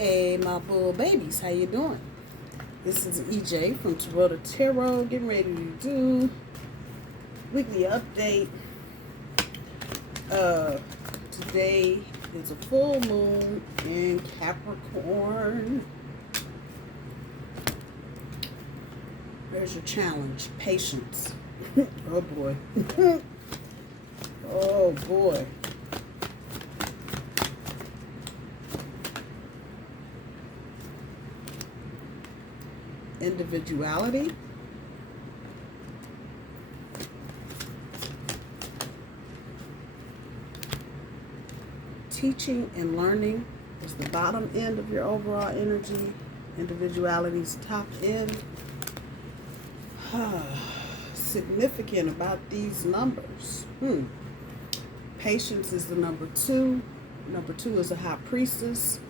Hey, my bull babies, how you doing? This is EJ from Taurota Tarot, getting ready to do weekly update. Today is a full moon in Capricorn. There's your challenge, patience. Oh boy. Oh boy. Individuality. Teaching and learning is the bottom end of your overall energy. Individuality is top end. Significant about these numbers. Patience is the number 2. Number 2 is a high priestess.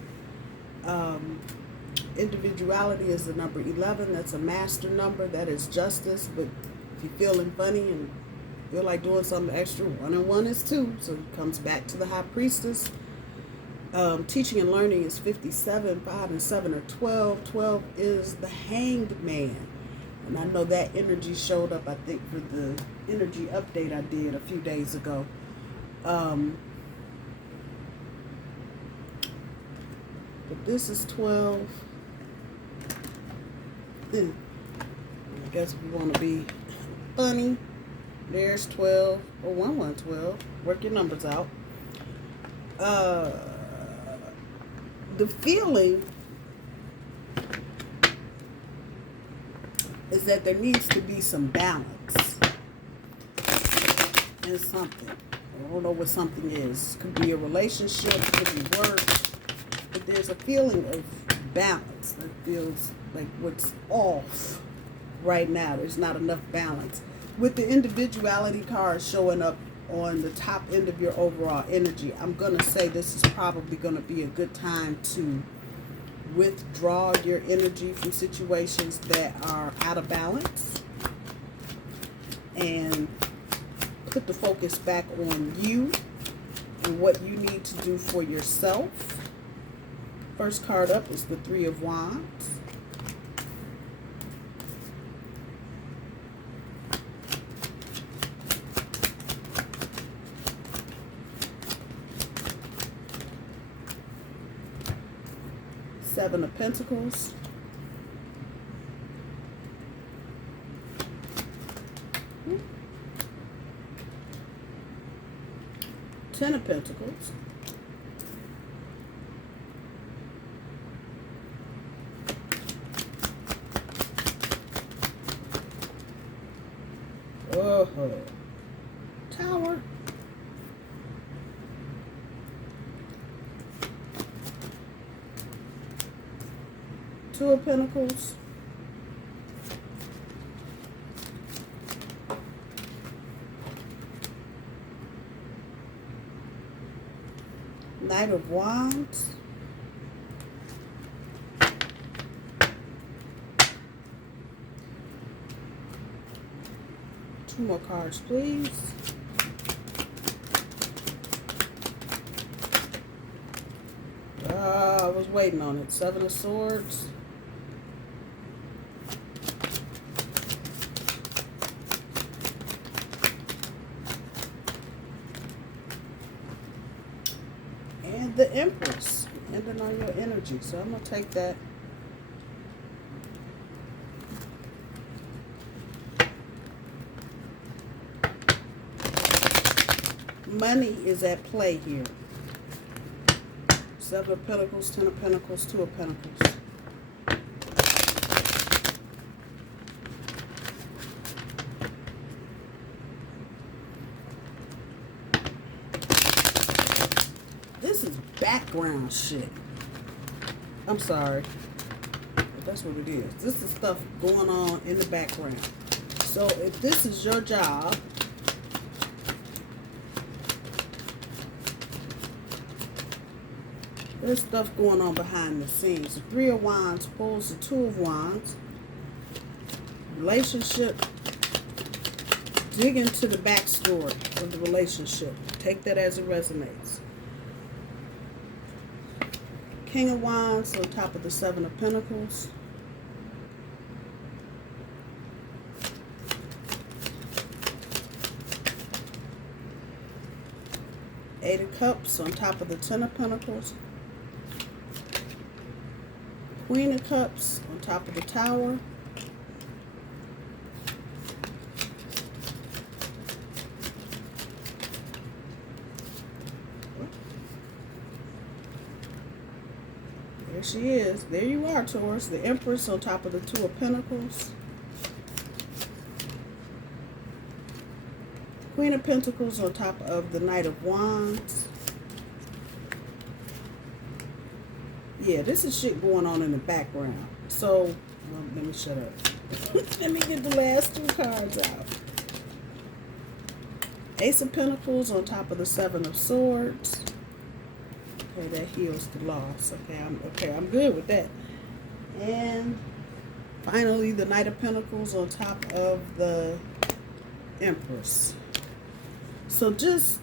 Individuality is the number 11. That's a master number. That is justice. But if you're feeling funny and feel like doing something extra, 1 and 1 is 2. So it comes back to the high priestess. Teaching and learning is 57. 5 and 7 are 12. 12 is the hanged man. And I know that energy showed up, I think, for the energy update I did a few days ago. But this is 12. I guess if you want to be funny, there's 12 or 112. Work your numbers out. The feeling is that there needs to be some balance in something. I don't know what something is. Could be a relationship, could be work, but there's a feeling of balance that feels like what's off right now. There's not enough balance. With the individuality card showing up on the top end of your overall energy, I'm going to say this is probably going to be a good time to withdraw your energy from situations that are out of balance and put the focus back on you and what you need to do for yourself. First card up is the 3 of Wands. Seven of Pentacles. Ten of Pentacles. Tower. Two of Pentacles. Knight of Wands. Two more cards, please. I was waiting on it. 7 of Swords. And the Empress. Ending on your energy. So I'm going to take that. Money is at play here. 7 of Pentacles, 10 of Pentacles, 2 of Pentacles. This is background shit. I'm sorry, but that's what it is. This is stuff going on in the background. So if this is your job, there's stuff going on behind the scenes. The 3 of Wands pulls the 2 of Wands. Relationship. Dig into the backstory of the relationship. Take that as it resonates. King of Wands on top of the Seven of Pentacles. Eight of Cups on top of the Ten of Pentacles. Queen of Cups on top of the Tower. There she is. There you are, Taurus. The Empress on top of the Two of Pentacles. Queen of Pentacles on top of the Knight of Wands. Yeah, this is shit going on in the background. So, well, let me shut up. Let me get the last two cards out. Ace of Pentacles on top of the Seven of Swords. Okay, that heals the loss. Okay, I'm good with that. And finally, the Knight of Pentacles on top of the Empress. So just,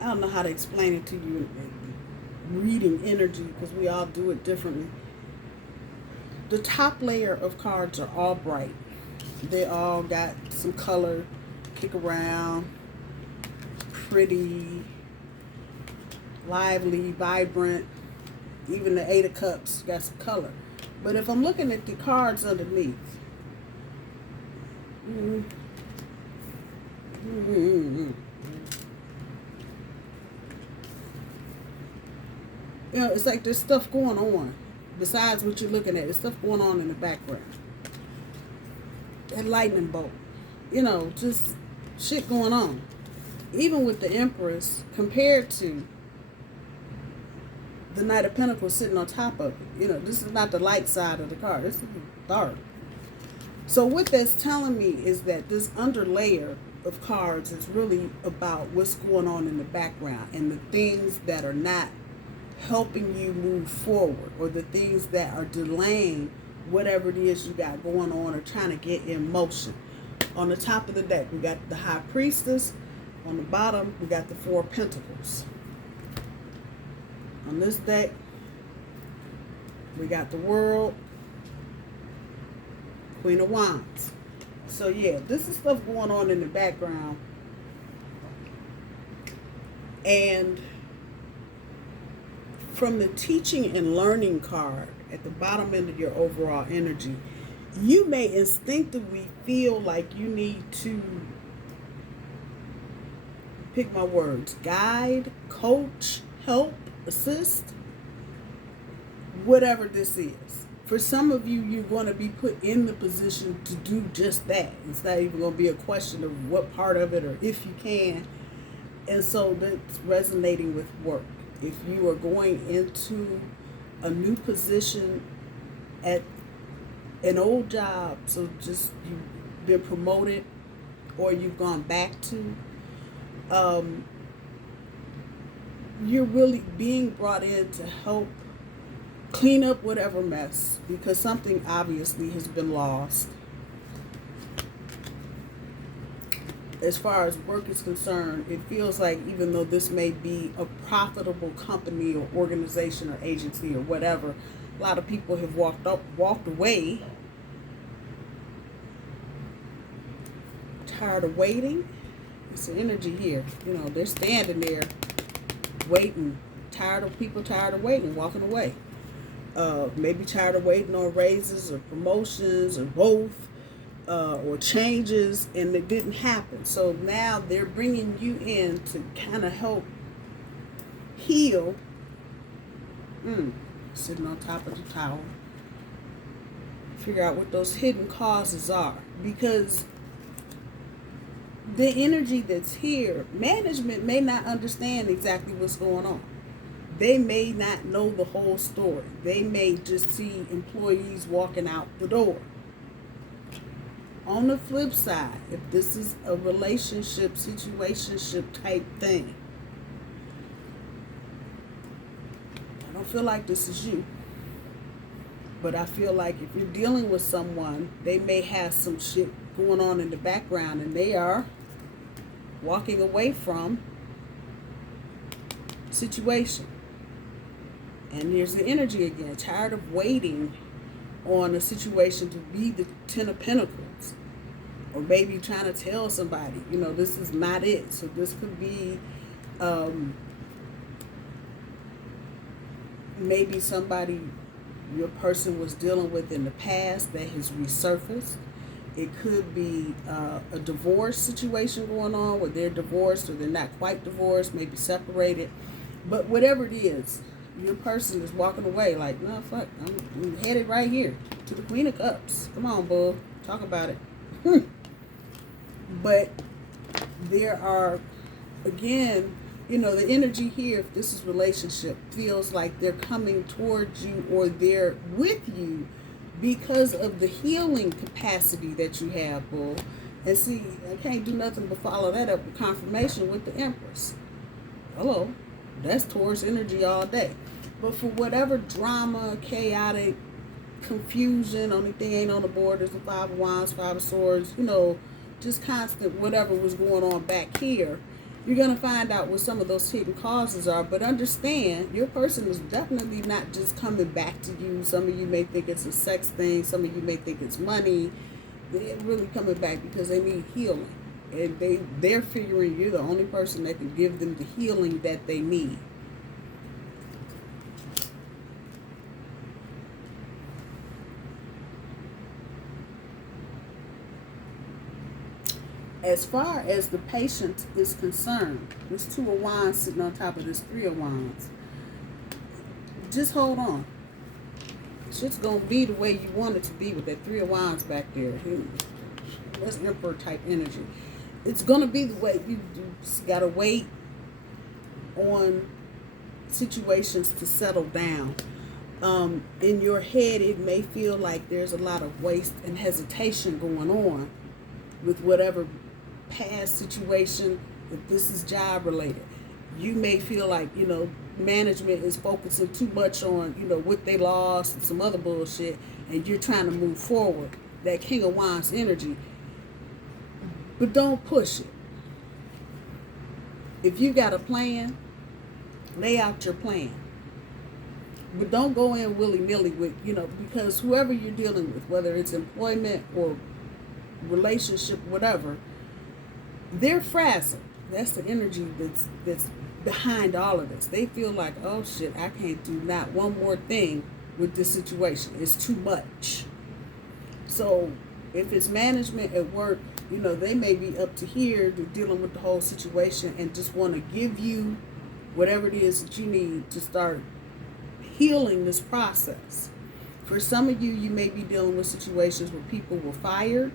I don't know how to explain it to you, reading energy, because we all do it differently. The top layer of cards are all bright. They all got some color, kick around, pretty, lively, vibrant. Even the Eight of Cups got some color. But if I'm looking at the cards underneath, you know, it's like there's stuff going on besides what you're looking at. There's stuff going on in the background. That lightning bolt, you know, just shit going on. Even with the Empress compared to the Knight of Pentacles sitting on top of it. You know, this is not the light side of the card. This is dark. So what that's telling me is that this underlayer of cards is really about what's going on in the background and the things that are not helping you move forward, or the things that are delaying whatever it is you got going on or trying to get in motion. On the top of the deck, we got the High Priestess. On the bottom, we got the Four of Pentacles. On this deck, we got the World, Queen of Wands. So yeah, this is stuff going on in the background. And from the teaching and learning card at the bottom end of your overall energy, you may instinctively feel like you need to, pick my words, guide, coach, help, assist, whatever this is. For some of you, you're going to be put in the position to do just that. It's not even going to be a question of what part of it or if you can. And so that's resonating with work. If you are going into a new position at an old job, so just you've been promoted or you've gone back to, you're really being brought in to help clean up whatever mess, because something obviously has been lost. As far as work is concerned, it feels like even though this may be a profitable company or organization or agency or whatever, a lot of people have walked away, tired of waiting. It's an energy here. You know, they're standing there waiting, tired of waiting, walking away. Maybe tired of waiting on raises or promotions or both, or changes, and it didn't happen. So now they're bringing you in to kind of help heal. Sitting on top of the tower. Figure out what those hidden causes are. Because the energy that's here, management may not understand exactly what's going on. They may not know the whole story. They may just see employees walking out the door. On the flip side, if this is a relationship, situationship type thing, I don't feel like this is you. But I feel like if you're dealing with someone, they may have some shit going on in the background and they are walking away from situation. And here's the energy again. Tired of waiting on a situation to be the Ten of Pentacles. Or maybe trying to tell somebody, you know, this is not it. So this could be maybe somebody your person was dealing with in the past that has resurfaced. It could be a divorce situation going on where they're divorced or they're not quite divorced, maybe separated. But whatever it is, your person is walking away like, no, fuck, I'm headed right here to the Queen of Cups. Come on, bull, talk about it. But there are, again, you know, the energy here, if this is relationship, feels like they're coming towards you or they're with you because of the healing capacity that you have, bull. And see, I can't do nothing but follow that up with confirmation with the Empress. Hello. That's Taurus energy all day. But for whatever drama, chaotic, confusion, only thing ain't on the board is the Five of Wands, Five of Swords, you know, just constant whatever was going on back here, you're going to find out what some of those hidden causes are. But understand, your person is definitely not just coming back to you. Some of you may think it's a sex thing. Some of you may think it's money. They're really coming back because they need healing. And they're figuring you're the only person that can give them the healing that they need. As far as the patience is concerned, this Two of Wands sitting on top of this Three of Wands. Just hold on. Shit's going to be the way you want it to be with that Three of Wands back there. That's Emperor type energy. It's going to be the way you just got to wait on situations to settle down. In your head, it may feel like there's a lot of waste and hesitation going on with whatever past situation, if this is job related. You may feel like, you know, management is focusing too much on, you know, what they lost and some other bullshit, and you're trying to move forward. That King of Wands energy. But don't push it. If you got a plan, lay out your plan. But don't go in willy-nilly with, you know, because whoever you're dealing with, whether it's employment or relationship, whatever, they're frazzled. That's the energy that's behind all of this. They feel like, oh shit, I can't do not one more thing with this situation. It's too much. So if it's management at work, you know, they may be up to here to dealing with the whole situation and just want to give you whatever it is that you need to start healing this process. For some of you, you may be dealing with situations where people were fired.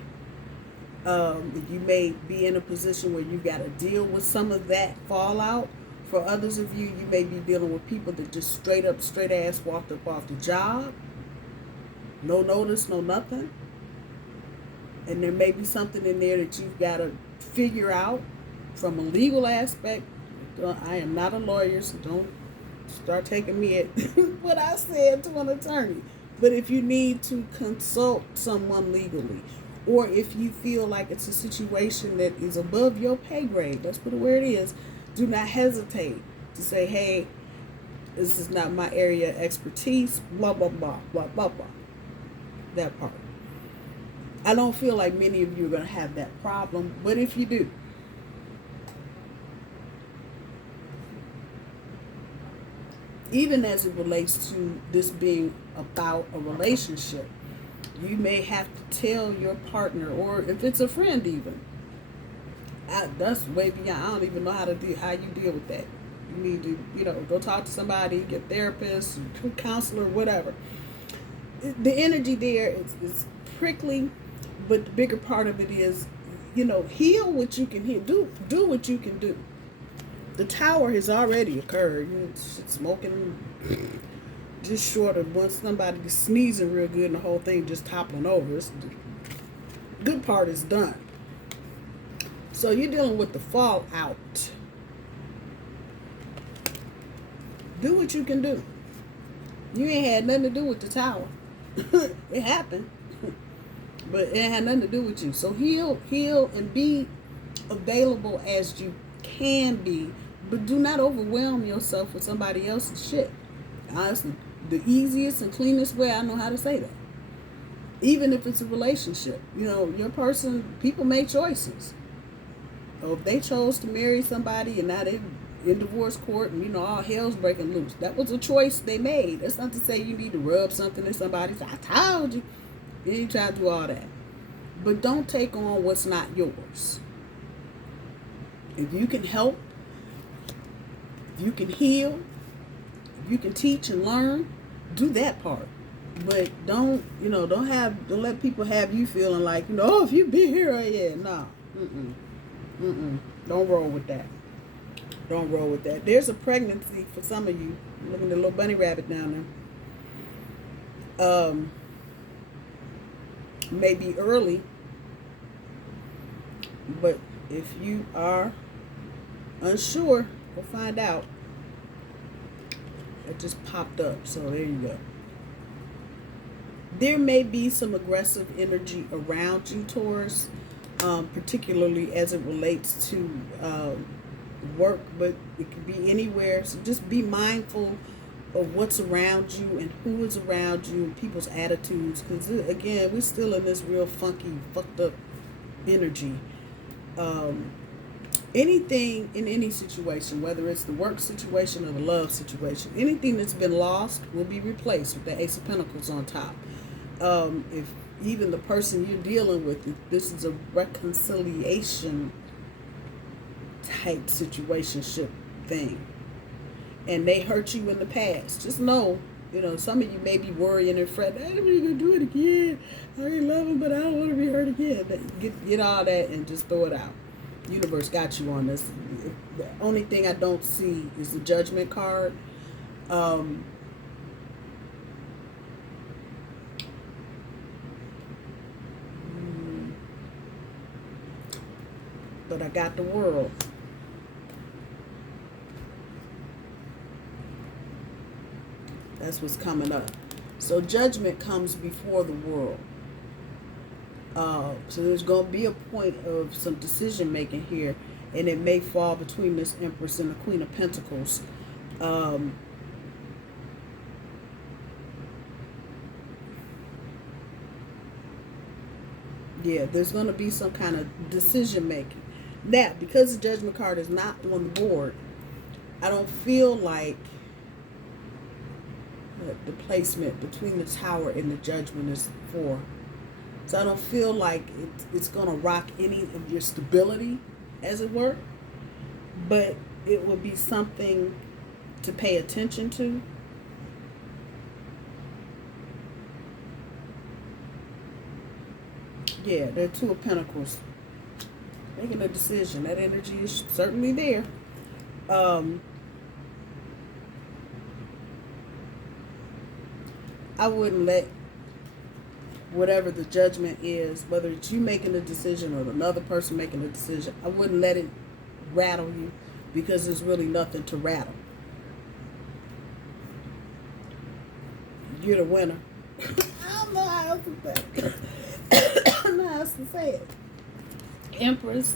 You may be in a position where you got to deal with some of that fallout. For others of you, you may be dealing with people that just straight ass walked up off the job. No notice, no nothing. And there may be something in there that you've got to figure out from a legal aspect. I am not a lawyer, so don't start taking me at what I said to an attorney. But if you need to consult someone legally, or if you feel like it's a situation that is above your pay grade, let's put it where it is, do not hesitate to say, hey, this is not my area of expertise, blah, blah, blah, blah, blah, blah. That part. I don't feel like many of you are going to have that problem, but if you do, even as it relates to this being about a relationship, you may have to tell your partner, or if it's a friend even, that's way beyond. I don't even know how you deal with that. You need to, you know, go talk to somebody, get therapist, counselor, whatever. The energy there is prickly, but the bigger part of it is, you know, heal what you can heal. Do what you can do. The tower has already occurred. It's smoking just short of once somebody is sneezing real good and the whole thing just toppling over. The good part is done. So you're dealing with the fallout. Do what you can do. You ain't had nothing to do with the tower. It happened. But it had nothing to do with you. So heal, and be available as you can be. But do not overwhelm yourself with somebody else's shit. Honestly, the easiest and cleanest way I know how to say that. Even if it's a relationship, your person, people make choices. So if they chose to marry somebody and now they're in divorce court and all hell's breaking loose, that was a choice they made. That's not to say you need to rub something in somebody's. I told you. You ain't try to do all that. But don't take on what's not yours. If you can help, if you can heal, if you can teach and learn, do that part. But don't let people have you feeling like, oh, if you be here, yeah, no. Don't roll with that. Don't roll with that. There's a pregnancy for some of you. Look at the little bunny rabbit down there. Maybe early, but if you are unsure, we'll find out. It just popped up, so there you go. There may be some aggressive energy around you, Taurus, particularly as it relates to work, but it could be anywhere. So just be mindful of what's around you and who is around you and people's attitudes, because again, we're still in this real funky, fucked up energy. Anything in any situation, whether it's the work situation or the love situation, anything that's been lost will be replaced with the Ace of Pentacles on top. If even the person you're dealing with, this is a reconciliation type situationship thing, and they hurt you in the past, just know, some of you may be worrying and fretting, I'm really gonna do it again. I really love him, but I don't want to be hurt again. Get all that and just throw it out. Universe got you on this. The only thing I don't see is the Judgment card. But I got the World. That's what's coming up. So Judgment comes before the World. So there's going to be a point of some decision making here, and it may fall between this Empress and the Queen of Pentacles. Yeah, there's going to be some kind of decision making. Now, because the Judgment card is not on the board, I don't feel like the placement between the Tower and the Judgment is 4. So I don't feel like it's going to rock any of your stability, as it were. But it will be something to pay attention to. Yeah, they're 2 of Pentacles. Making a decision. That energy is certainly there. I wouldn't let whatever the judgment is, whether it's you making a decision or another person making a decision, I wouldn't let it rattle you, because there's really nothing to rattle. You're the winner. I don't know how else to say it. I don't know how else to say it. Empress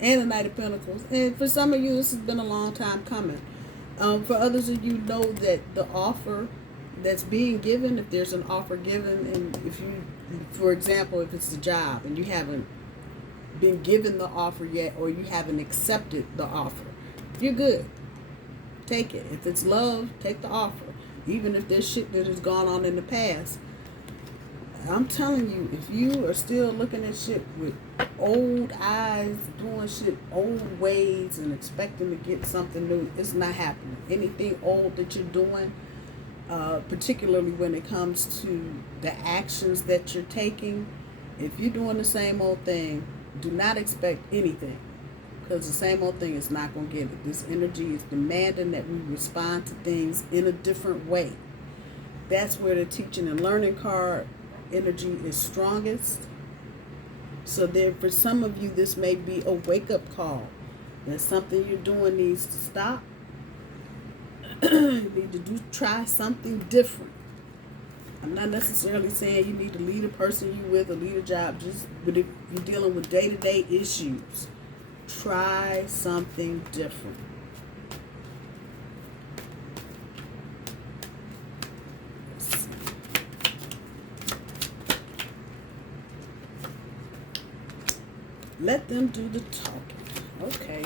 and the Knight of Pentacles. And for some of you, this has been a long time coming. For others of you, know that the offer that's being given, if there's an offer given, and if you, for example, if it's a job and you haven't been given the offer yet, or you haven't accepted the offer, you're good. Take it. If it's love, take the offer. Even if there's shit that has gone on in the past. I'm telling you, if you are still looking at shit with old eyes, doing shit old ways and expecting to get something new, it's not happening. Anything old that you're doing, particularly when it comes to the actions that you're taking, if you're doing the same old thing, do not expect anything, because the same old thing is not going to get it. This energy is demanding that we respond to things in a different way. That's where the teaching and learning card energy is strongest. So there, for some of you, this may be a wake-up call that something you're doing needs to stop. You need to try something different. I'm not necessarily saying you need to lead a person you with or lead a job, but if you're dealing with day-to-day issues, try something different. Let them do the talking. Okay.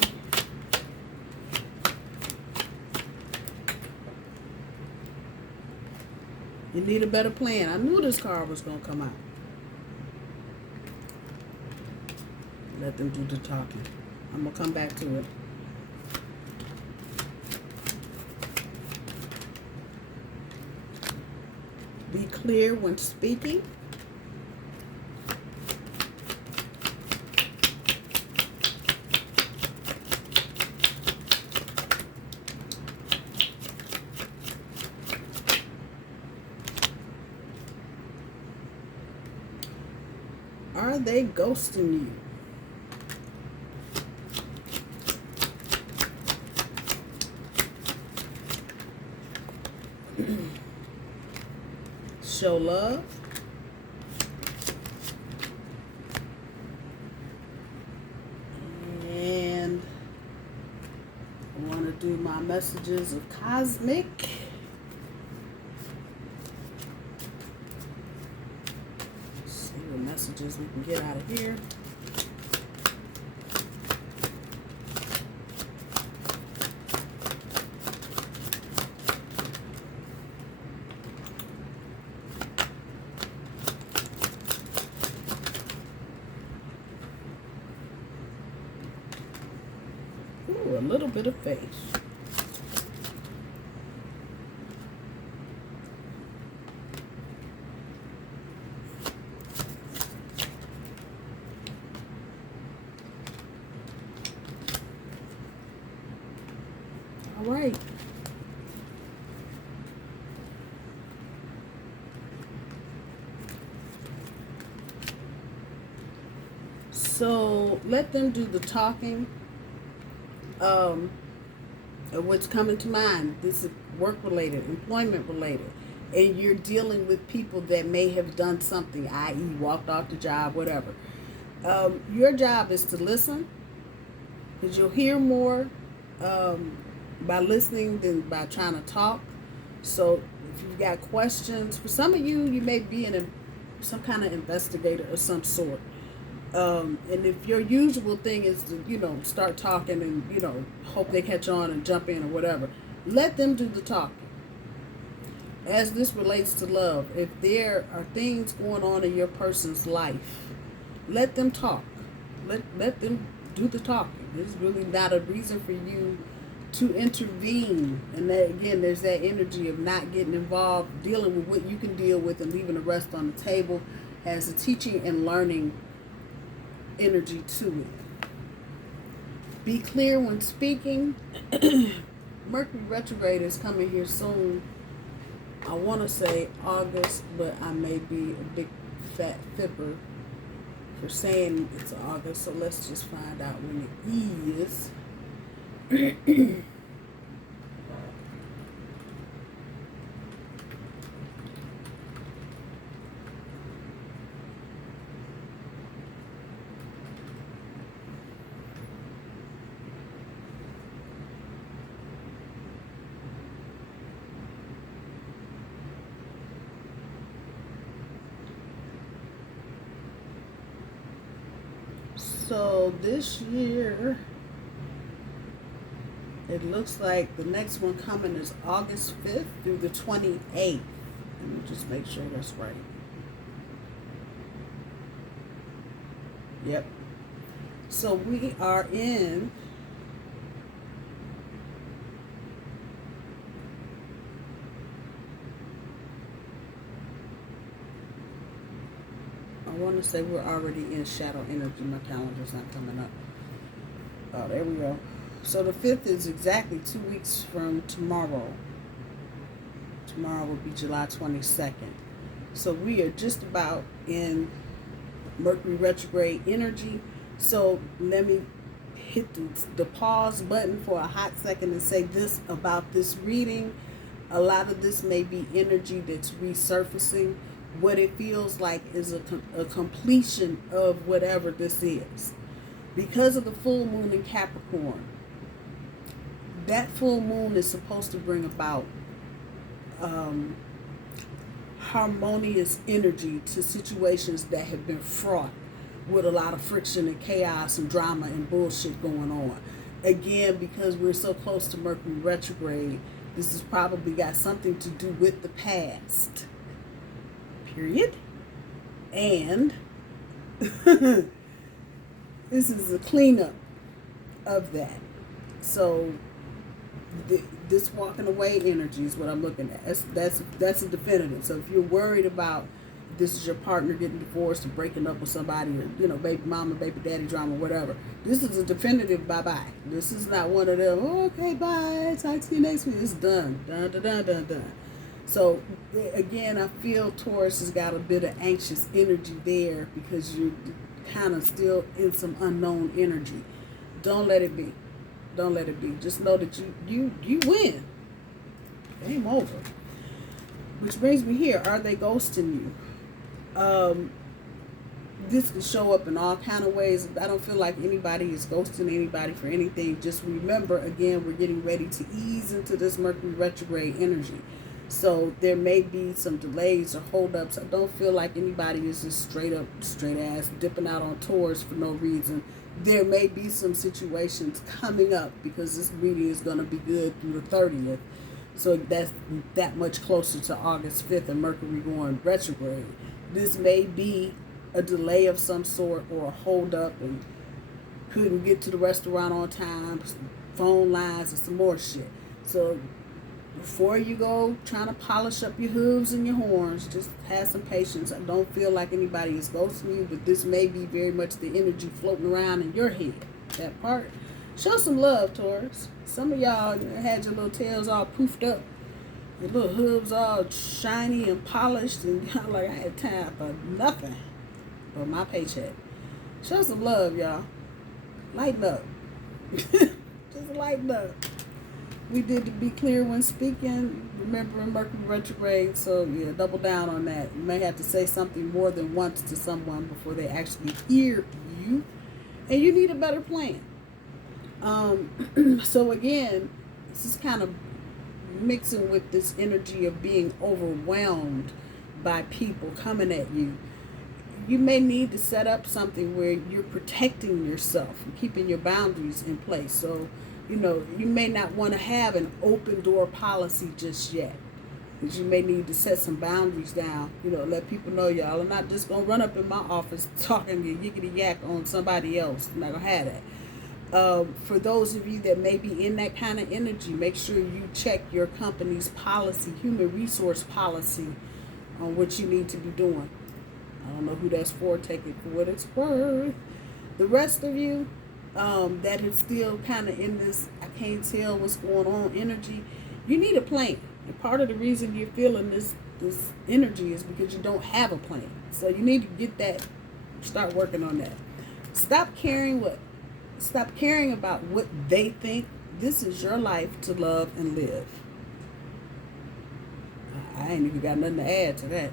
You need a better plan. I knew this card was going to come out. Let them do the talking. I'm going to come back to it. Be clear when speaking. Are they ghosting you? Show love. And I want to do my messages of cosmic. See what messages we can get out of here. Ooh, a little bit of faith. All right. So let them do the talking. What's coming to mind, this is work related, employment related, and you're dealing with people that may have done something, i.e. walked off the job, whatever. Your job is to listen, because you'll hear more by listening than by trying to talk. So if you've got questions, for some of you, you may be some kind of investigator of some sort. And if your usual thing is to, start talking and, hope they catch on and jump in or whatever, let them do the talking. As this relates to love, if there are things going on in your person's life, let them talk. Let them do the talking. There's really not a reason for you to intervene. And that, again, there's that energy of not getting involved, dealing with what you can deal with and leaving the rest on the table. Has a teaching and learning energy to it. Be clear when speaking. Mercury retrograde is coming here soon. I want to say August, but I may be a big fat fipper for saying it's August, so let's just find out when it is. So this year, it looks like the next one coming is August 5th through the 28th. Let me just make sure that's right. Yep. So we are in I want to say we're already in shadow energy. My calendar's not coming up. Oh, there we go. So the 5th is exactly 2 weeks from tomorrow. Tomorrow will be July 22nd. So we are just about in Mercury retrograde energy. So let me hit the pause button for a hot second and say this about this reading. A lot of this may be energy that's resurfacing. What it feels like is a completion of whatever this is. Because of the full moon in Capricorn, that full moon is supposed to bring about harmonious energy to situations that have been fraught with a lot of friction and chaos and drama and bullshit going on. Again, because we're so close to Mercury retrograde, this has probably got something to do with the past. Period. And this is a cleanup of that. So this walking away energy is what I'm looking at. That's a definitive. So if you're worried about this is your partner getting divorced or breaking up with somebody, or baby mama, baby daddy drama, whatever, this is a definitive bye-bye. This is not one of them, oh, okay, bye, talk to you next week. It's done. Done. So again, I feel Taurus has got a bit of anxious energy there because you're kind of still in some unknown energy. Don't let it be. Don't let it be. Just know that you win. Game over. Which brings me here. Are they ghosting you? This can show up in all kind of ways. I don't feel like anybody is ghosting anybody for anything. Just remember, again, we're getting ready to ease into this Mercury retrograde energy. So there may be some delays or holdups. I don't feel like anybody is just straight ass dipping out on Taurus for no reason. There may be some situations coming up because this reading is going to be good through the 30th. So that's that much closer to August 5th and Mercury going retrograde. This may be a delay of some sort or a holdup and couldn't get to the restaurant on time, phone lines and some more shit. So before you go trying to polish up your hooves and your horns, just have some patience. I don't feel like anybody is ghosting you, but this may be very much the energy floating around in your head. That part. Show some love, Taurus. Some of y'all had your little tails all poofed up, your little hooves all shiny and polished, and y'all like, I had time for nothing but my paycheck. Show some love, y'all. Lighten up. Just lighten up. We did to be clear when speaking, remembering Mercury retrograde, so yeah, double down on that. You may have to say something more than once to someone before they actually hear you, and you need a better plan. So again, this is kind of mixing with this energy of being overwhelmed by people coming at you. You may need to set up something where you're protecting yourself and keeping your boundaries in place. So you may not want to have an open door policy just yet, because you may need to set some boundaries down. Let people know y'all are not just going to run up in my office talking your yickety yak on somebody else. I'm not going to have that. For those of you that may be in that kind of energy, make sure you check your company's policy, human resource policy, on what you need to be doing. I don't know who that's for. Take it for what it's worth. The rest of you, that is still kind of in this I can't tell what's going on energy, you need a plan. And part of the reason you're feeling this energy is because you don't have a plan. So you need to get that, start working on that. Stop caring about what they think. This is your life to love and live. I ain't even got nothing to add to that.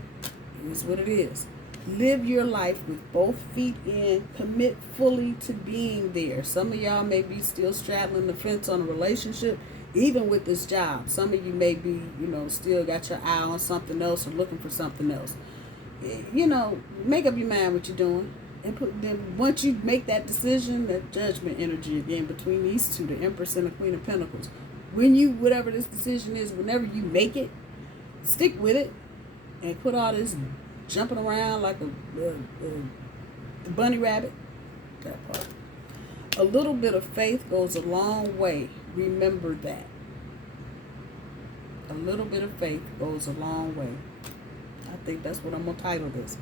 It is what it is. Live your life with both feet in. Commit fully to being there. Some of y'all may be still straddling the fence on a relationship, even with this job. Some of you may be, still got your eye on something else or looking for something else. Make up your mind what you're doing. And then once you make that decision, that judgment energy again between these two, the Empress and the Queen of Pentacles. Whatever this decision is, whenever you make it, stick with it and put all this jumping around like a bunny rabbit. That part. A little bit of faith goes a long way. Remember that. A little bit of faith goes a long way. I think that's what I'm going to title this.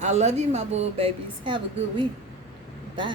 I love you, my bull babies. Have a good week. Bye.